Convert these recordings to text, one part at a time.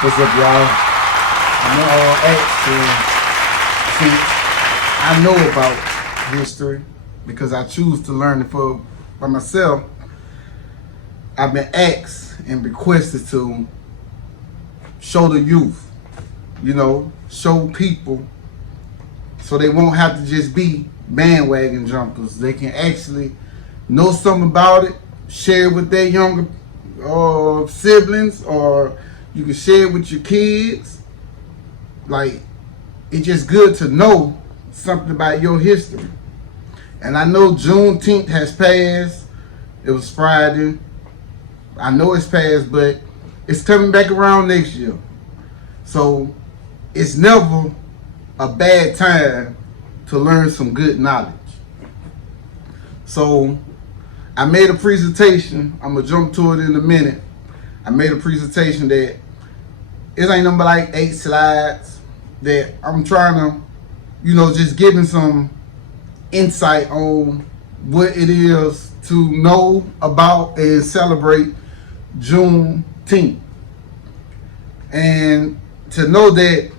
What's up, y'all? I'm gonna ask since I know about history because I choose to learn it for by myself. I've been asked and requested to show the youth, show people, so they won't have to just be bandwagon jumpers. They can actually know something about it, share it with their younger siblings, or you can share it with your kids. Like, it's just good to know something about your history. And I know Juneteenth has passed. It was Friday. I know it's passed, but it's coming back around next year. So it's never a bad time to learn some good knowledge. So I made a presentation. I'm going to jump to it in a minute. I made a presentation that it ain't number like 8 slides that I'm trying to, just giving some insight on what it is to know about and celebrate Juneteenth. And to know that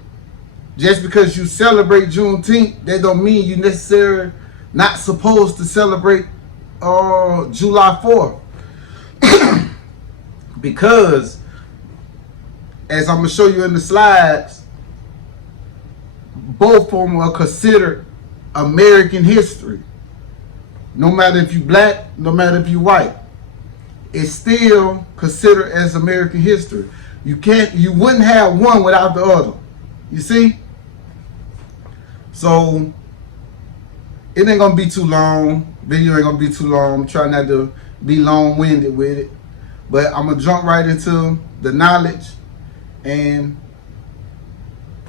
just because you celebrate Juneteenth, that don't mean you necessarily not supposed to celebrate July 4th. Because, as I'm going to show you in the slides, both of them are considered American history. No matter if you black, no matter if you white, it's still considered as American history. You wouldn't have one without the other. You see? So it ain't gonna be too long. Video ain't gonna be too long. I'm trying not to be long-winded with it. But I'm gonna jump right into the knowledge. And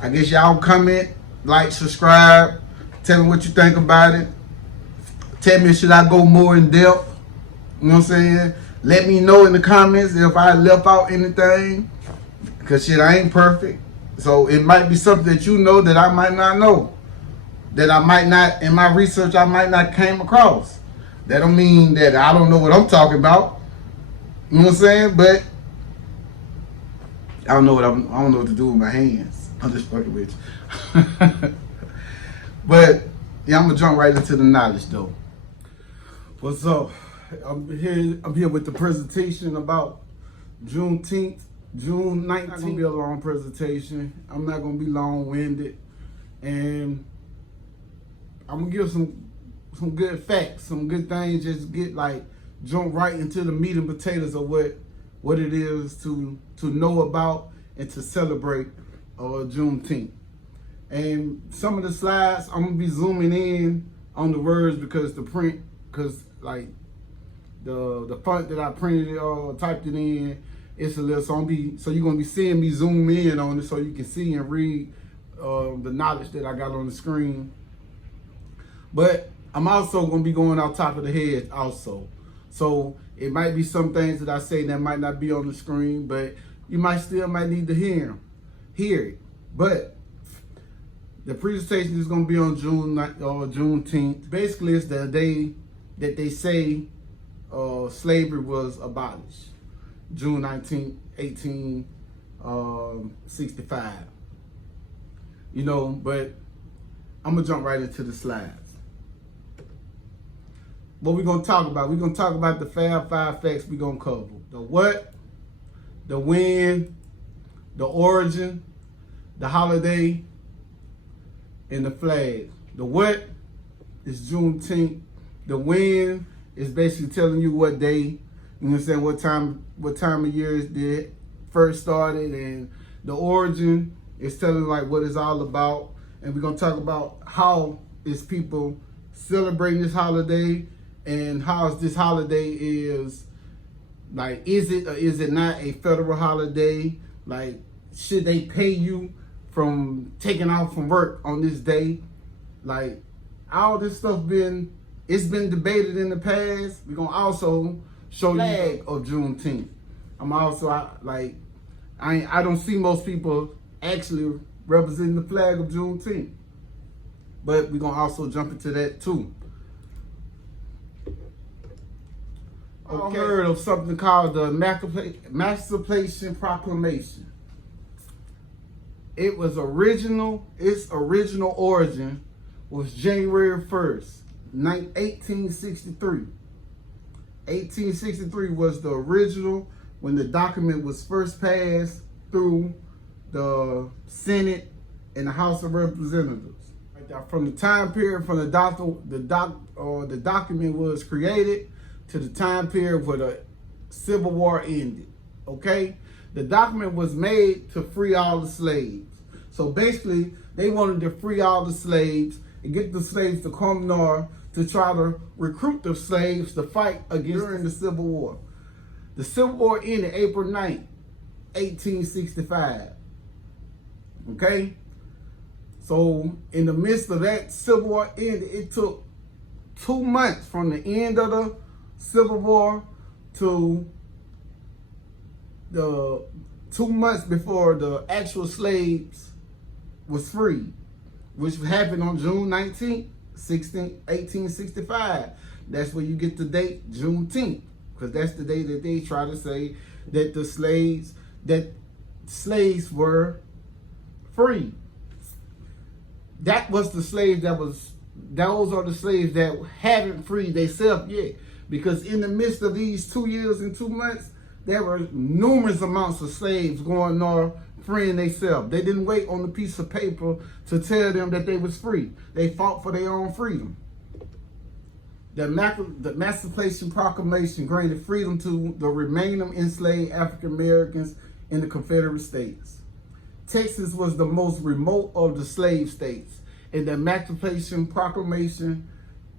I guess y'all comment, like, subscribe, tell me what you think about it. Tell me, should I go more in depth? You know what I'm saying? Let me know in the comments if I left out anything. Because shit, I ain't perfect. So it might be something that you know that I might not know. That I might not, in my research, I might not came across. That don't mean that I don't know what I'm talking about. You know what I'm saying? But I don't know what to do with my hands. I'm just fucking with you. But yeah, I'm gonna jump right into the knowledge though. What's up? I'm here with the presentation about Juneteenth, June 19th. It's gonna be a long presentation. I'm not gonna be long-winded, and I'm gonna give some good facts, some good things. Just jump right into the meat and potatoes of what it is to know about and to celebrate Juneteenth. And some of the slides, I'm gonna be zooming in on the words because the font that I printed typed it in, it's a little, so you're gonna be seeing me zoom in on it so you can see and read the knowledge that I got on the screen. But I'm also gonna be going off top of the head also. So it might be some things that I say that might not be on the screen, but you might need to hear it. But the presentation is going to be on Juneteenth. Basically, it's the day that they say slavery was abolished. June 19th, 1865. But I'm going to jump right into the slides. What we're going to talk about? We're going to talk about the five facts we're going to cover. The what, the when, the origin, the holiday, and the flag. The what is Juneteenth. The when is basically telling you what day, you know what I'm saying, what time of year it first started, and the origin is telling like what it's all about. And we're gonna talk about how is people celebrating this holiday and how this holiday is like, is it or is it not a federal holiday? Like, should they pay you from taking off from work on this day? Like, all this stuff it's been debated in the past. We're gonna also show you the flag of Juneteenth. I don't see most people actually representing the flag of Juneteenth. But we're gonna also jump into that too. Okay. Heard of something called the Emancipation Proclamation. Its original origin was January 1st, 1863. 1863 was the original when the document was first passed through the Senate and the House of Representatives. From the time period from the document was created to the time period where the Civil War ended. Okay, the document was made to free all the slaves. So basically, they wanted to free all the slaves and get the slaves to come north to try to recruit the slaves to fight against during the Civil War. The Civil War ended April 9th, 1865. Okay? So in the midst of that Civil War ended, it took 2 months from the end of the Civil War to the 2 months before the actual slaves was freed, which happened on June 19th, 1865. That's where you get the date Juneteenth, because that's the day that they try to say that the slaves were free. That was the slaves those are the slaves that haven't freed themselves yet. Because in the midst of these 2 years and 2 months, there were numerous amounts of slaves going north freeing themselves. They didn't wait on a piece of paper to tell them that they was free. They fought for their own freedom. The Emancipation Proclamation granted freedom to the remaining enslaved African Americans in the Confederate States. Texas was the most remote of the slave states, and the Emancipation Proclamation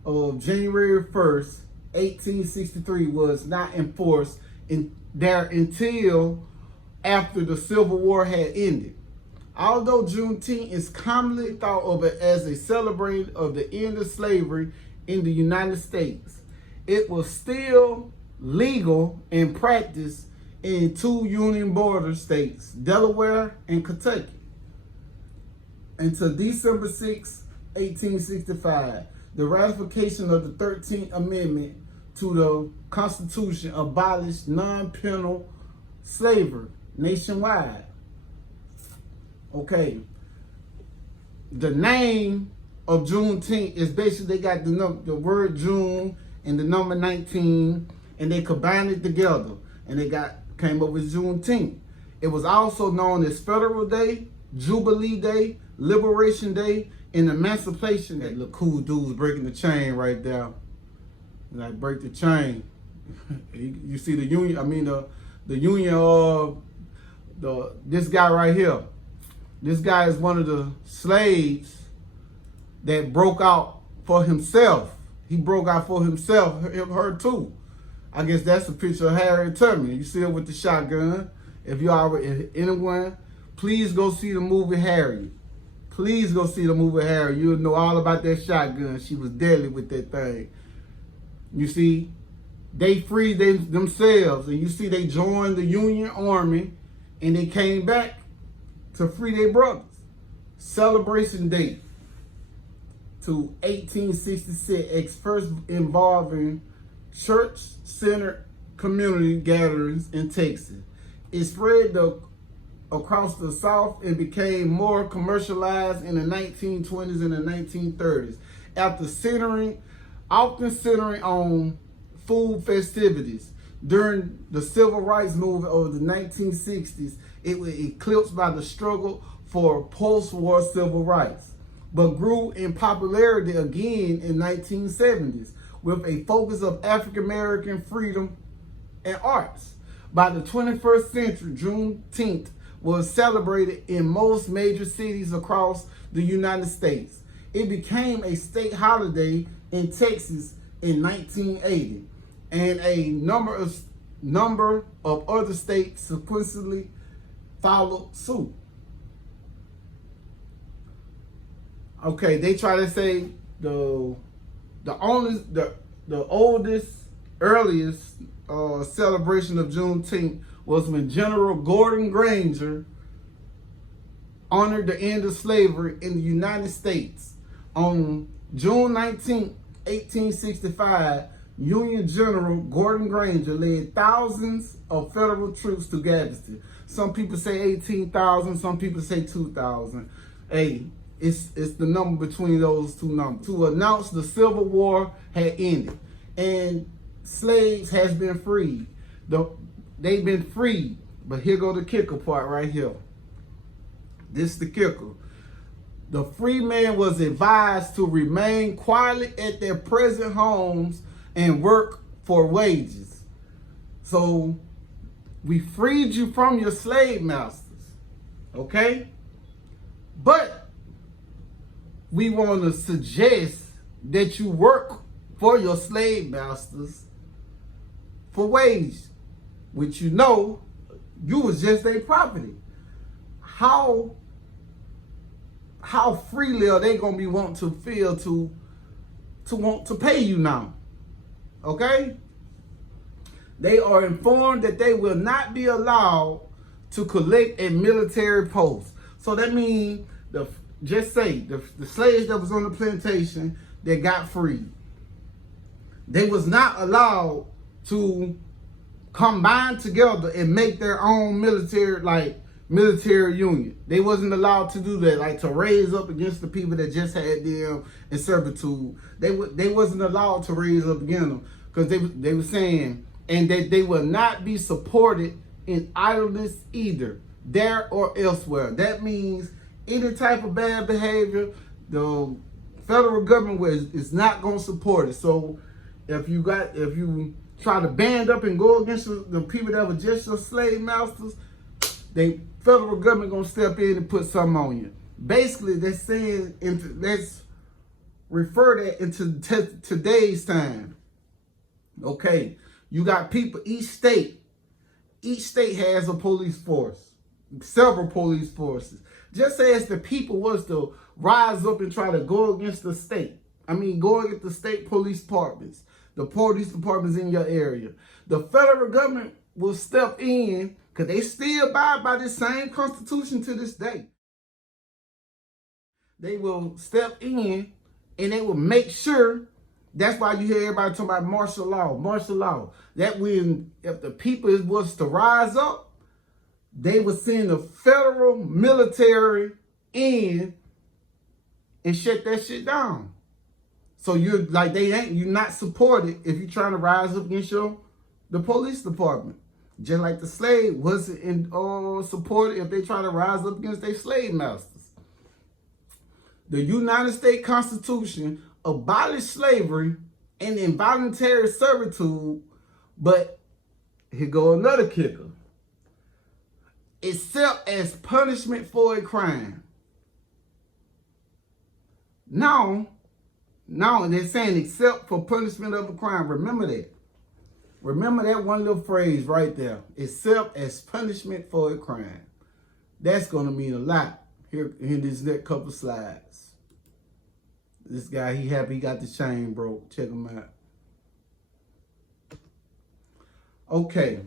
of January 1st, 1863 was not enforced until after the Civil War had ended. Although Juneteenth is commonly thought of as a celebration of the end of slavery in the United States, it was still legal in practice in 2 Union border states, Delaware and Kentucky, until December 6, 1865. The ratification of the 13th Amendment to the Constitution abolished non-penal slavery nationwide. Okay. The name of Juneteenth is basically, they got the word June and the number 19, and they combined it together, and they came up with Juneteenth. It was also known as Federal Day, Jubilee Day, Liberation Day, and Emancipation Day. Look, cool dudes breaking the chain right there. Like, break the chain. You see the union, the union of this guy right here. This guy is one of the slaves that broke out for himself. He broke out for himself, her too. I guess that's a picture of Harriet Tubman. You see her with the shotgun. If anyone, please go see the movie Harriet. Please go see the movie Harriet. You'll know all about that shotgun. She was deadly with that thing. You see, they freed themselves, and you see they joined the Union Army, and they came back to free their brothers. Celebration date to 1866, first involving church-centered community gatherings in Texas. It spread across the South and became more commercialized in the 1920s and the 1930s. After often centering on food festivities. During the civil rights movement of the 1960s, it was eclipsed by the struggle for post-war civil rights, but grew in popularity again in 1970s with a focus of African American freedom and arts. By the 21st century, Juneteenth was celebrated in most major cities across the United States. It became a state holiday in Texas in 1980, and a number of other states subsequently followed suit. Okay, they try to say the earliest celebration of Juneteenth was when General Gordon Granger honored the end of slavery in the United States. On June 19, 1865, Union General Gordon Granger led thousands of federal troops to Gadsden. Some people say 18,000. Some people say 2,000. Hey, it's the number between those two numbers. To announce the Civil War had ended and slaves has been freed. They've been freed. But here go the kicker part right here. This is the kicker. The free man was advised to remain quietly at their present homes and work for wages. So we freed you from your slave masters, okay? But we want to suggest that you work for your slave masters for wages, which you was just their property. How freely are they gonna be wanting to feel to want to pay you now? Okay? They are informed that they will not be allowed to collect at military posts. So that means the slaves that was on the plantation that got freed, they was not allowed to combine together and make their own military union. They wasn't allowed to do that, like to raise up against the people that just had them in servitude. They wasn't allowed to raise up against them because they were saying, and that they will not be supported in idleness either, there or elsewhere. That means any type of bad behavior, the federal government is not going to support it. So if you try to band up and go against the people that were just your slave masters, the federal government gonna step in and put something on you. Basically, they're saying, let's refer that into today's time. Okay, you got people, each state has a police force, several police forces. Just as the people was to rise up and try to go against the state. Go against the state police departments, the police departments in your area. The federal government will step in because they still abide by this same Constitution to this day. They will step in and they will make sure. That's why you hear everybody talking about martial law, martial law. That when, if the people was to rise up, they would send the federal military in and shut that shit down. So you're not supported if you're trying to rise up against the police department. Just like the slave wasn't supported if they try to rise up against their slave masters. The United States Constitution abolished slavery and involuntary servitude, but here go another kicker. Except as punishment for a crime. Now they're saying except for punishment of a crime. Remember that. Remember that one little phrase right there. Except as punishment for a crime. That's going to mean a lot here in this next couple slides. This guy, he happy he got the chain broke. Check him out. Okay.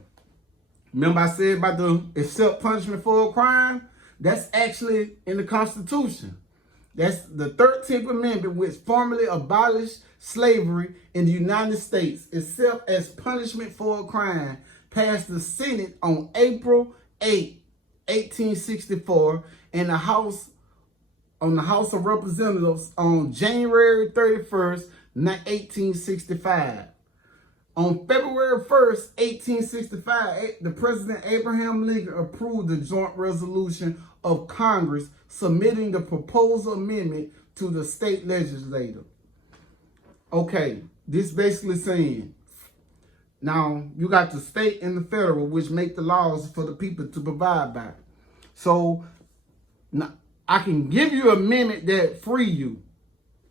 Remember I said about the except punishment for a crime? That's actually in the Constitution. That's the 13th Amendment, which formally abolished slavery in the United States, except as punishment for a crime, passed the Senate on April 8, 1864, and the House of Representatives on January 31st, 1865. On February 1st, 1865, the President Abraham Lincoln approved the joint resolution of Congress submitting the proposed amendment to the state legislature. Okay, this basically saying, now you got the state and the federal, which make the laws for the people to provide by. So now I can give you an amendment that free you.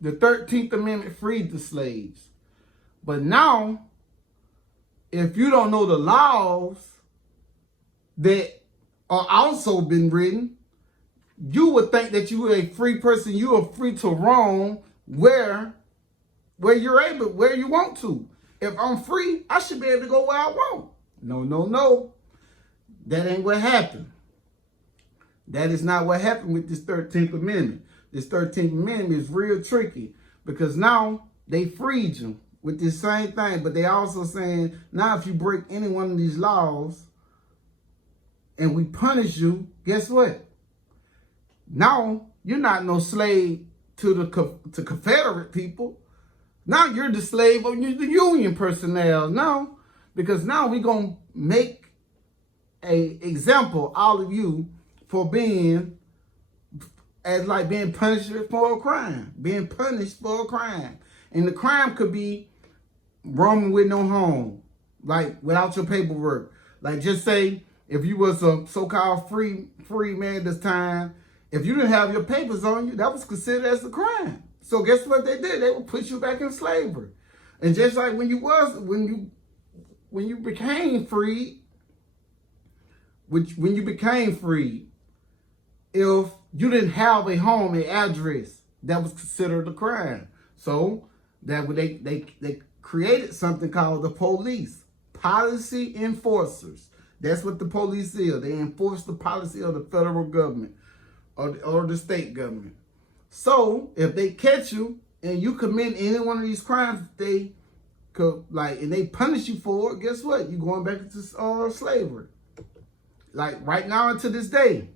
The 13th Amendment freed the slaves. But now, if you don't know the laws that are also been written, you would think that you are a free person. You are free to roam where you're able, where you want to. If I'm free, I should be able to go where I want. No. That ain't what happened. That is not what happened with this 13th Amendment. This 13th Amendment is real tricky because now they freed you with this same thing, but they also saying now if you break any one of these laws, and we punish you, guess what? Now you're not no slave to the Confederate people. Now you're the slave of the Union personnel. Now, because now we're gonna make a example out of you for being being punished for a crime, being punished for a crime, and the crime could be roaming with no home, like without your paperwork. Like just say if you was a so-called free man this time, if you didn't have your papers on you, that was considered as a crime. So guess what they did? They would put you back in slavery. And just like when you became free, when you became free, if you didn't have a home, an address, that was considered a crime. So that they created something called the police, policy enforcers. That's what the police is. They enforce the policy of the federal government or the state government. So if they catch you and you commit any one of these crimes, they could and they punish you for it. Guess what? You're going back into slavery. Like right now and to this day,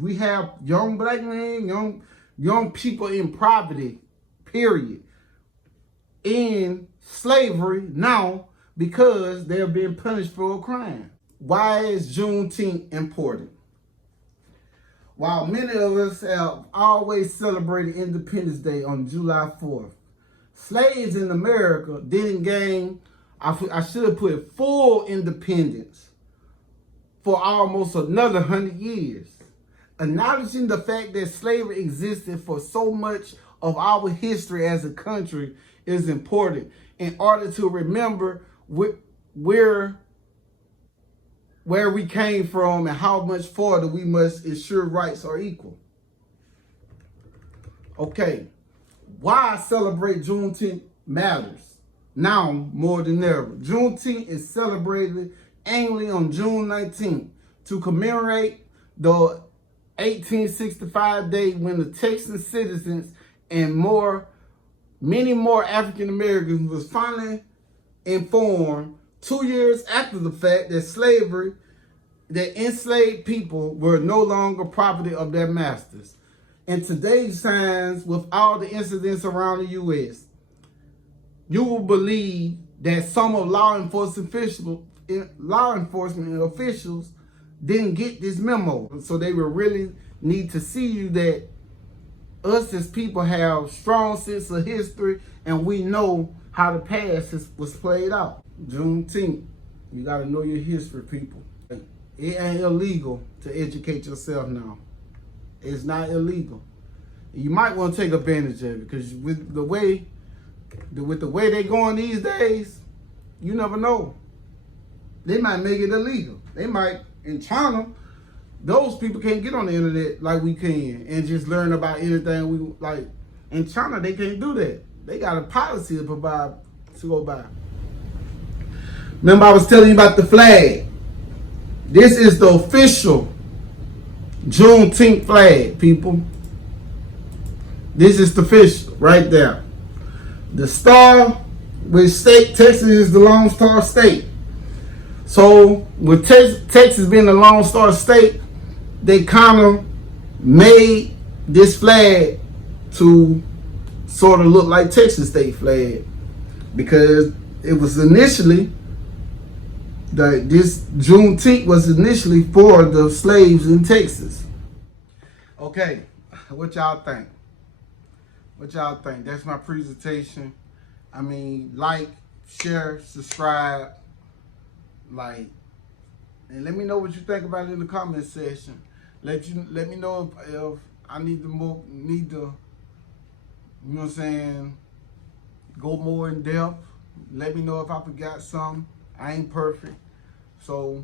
we have young black men, young people in poverty, period, in slavery now because they're being punished for a crime. Why is Juneteenth important? While many of us have always celebrated Independence Day on July 4th, slaves in America didn't gain, I should have put full independence for almost another 100 years. Acknowledging the fact that slavery existed for so much of our history as a country is important in order to remember where we came from and how much further we must ensure rights are equal. Okay, why celebrate Juneteenth matters now more than ever. Juneteenth is celebrated annually on June 19th to commemorate the 1865 day when the Texan citizens and many more African Americans was finally informed 2 years after the fact that enslaved people were no longer property of their masters. In today's times, with all the incidents around the U.S., you will believe that some of law enforcement officials didn't get this memo. So they will really need to see you that us as people have strong sense of history and we know how the past was played out. Juneteenth, you gotta know your history, people. It ain't illegal to educate yourself now. It's not illegal. You might want to take advantage of it because with the way they're going these days, you never know. They might make it illegal. They might, in China, those people can't get on the internet like we can and just learn about anything we like. In China, they can't do that. They got a policy to go by. Remember I was telling you about the flag. This is the official Juneteenth flag, people. This is the official right there. The star, which state Texas is the Lone Star State. So with Texas being the Lone Star State, they kind of made this flag to sort of look like Texas state flag because it was initially this Juneteenth was initially for the slaves in Texas. Okay, what y'all think? What y'all think? That's my presentation. I mean, like, share, subscribe, and let me know what you think about it in the comment section. Let me know if I need to, you know what I'm saying, go more in depth. Let me know if I forgot something. I ain't perfect. So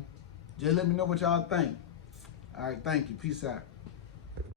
just let me know what y'all think. All right, thank you. Peace out.